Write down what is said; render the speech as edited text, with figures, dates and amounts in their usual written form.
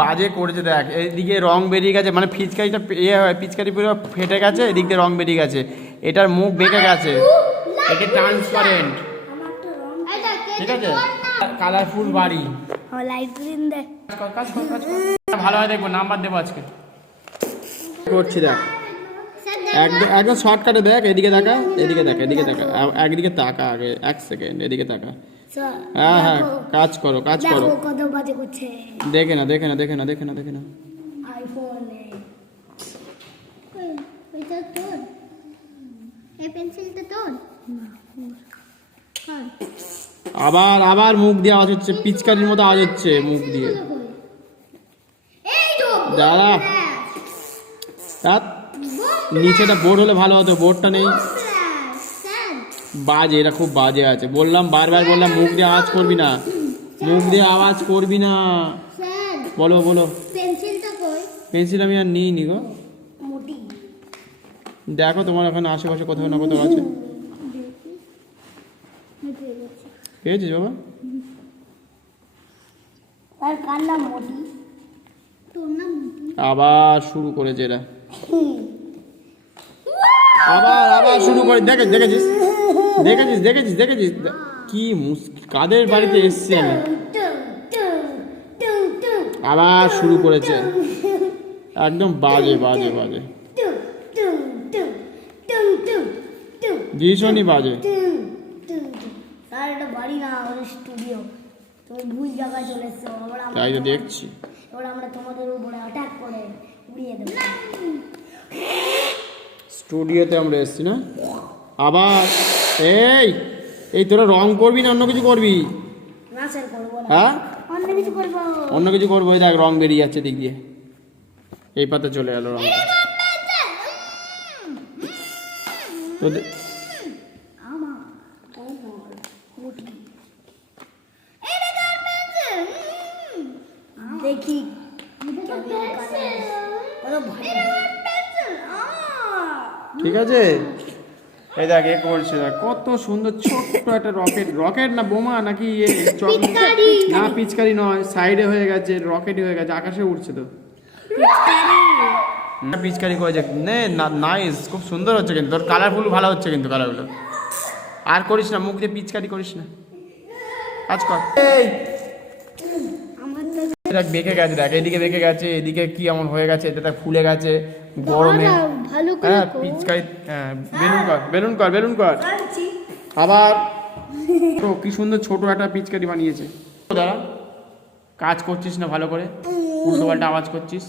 বাজে করেছে দেখ, এইদিকে রং বেরিয়ে গেছে, মানে পিচকারিটা পিচকারি পুরো ফেটে গেছে, এদিক দিয়ে রং বেরিয়ে গেছে, এটার মুখ বেঁকে গেছে, এটা ট্রান্সপারেন্ট, ঠিক আছে। কালারফুল বাড়ি, লাইট গ্রিন দেখ, ভালো হয় দেখবো, নাম্বার দেবো আজকে করছি। দেখ একদম শর্টকাটে দেখ, এদিকে তাকা, এদিকে তাকা, এদিকে তাকা, একদিকে তাকা, আগে 1 সেকেন্ড এদিকে তাকা। হ্যাঁ হ্যাঁ, কাজ করো কাজ করো, কত বাজে করছে, দেখে না দেখে না দেখে না দেখে না দেখে না। আইফোন এটা তোর, এই পেন্সিলটা তোর। আবার আবার মুখ দিয়ে আওয়াজ হচ্ছে, পিচকারির মতো আওয়াজ হচ্ছে মুখ দিয়ে। দাদা নিচেটা বোর্ড হলে ভালো হতো, বোর্ডটা নেই, বাজে, এটা খুব বাজে আছে। বললাম বারবার বললাম মুখ দিয়ে আওয়াজ করবি না, মুখ দিয়ে আওয়াজ করবি না। বলো বলো, পেন্সিল আমি আর নিই নি গো। দেখো তোমার ওখানে আশেপাশে কোথাও না কোথাও আছে, পেয়েছিস বাবা? আবার শুরু করেছে এরা, আবার আবার শুরু করে, দেখেছিস দেখেছিস দেখেছিস দেখেছিস দেখেছিস কি মুশকিল, কাদের বাড়িতে এসছি আমি। আবার শুরু করেছে, একদম বাজে বাজে বাজে, ভীষণই বাজে। তাই তো দেখছি, স্টুডিওতে আমরা এসছি না আবার। এই এই তোরা রং করবি না অন্য কিছু করবি? হ্যাঁ অন্য কিছু করবো, এই দেখ রং বেরিয়ে যাচ্ছে দিক দিয়ে, এই পাতে চলে গেল রং। দেখি ঠিক আছে, এই দেখ এ করছে, দেখ কত সুন্দর ছোট্ট একটা রকেট, রকেট না বোমা নাকি না, পিচকারি নয়, সাইডে হয়ে গেছে, রকেটই হয়ে গেছে, আকাশে উঠছে তো। পিচকারি করেছে, নাইস, খুব সুন্দর হচ্ছে কিন্তু, তোর কালারফুল ভালো হচ্ছে কিন্তু কালারগুলো। আর করিস না, মুখ দিয়ে পিচকারি করিস না, কাজ কর। দেখ বেঁকে গেছে, দেখ এদিকে বেঁকে গেছে, এদিকে কি এমন হয়ে গেছে, এটা ফুলে গেছে গরমে। হ্যাঁ পিচকারি, হ্যাঁ বেলুন কর বেলুন কর বেলুন কর। আবার কি সুন্দর ছোট একটা পিচকারি বানিয়েছে। দাঁড়া, কাজ করছিস না ভালো করে, উল্টো পাল্টা আওয়াজ করছিস।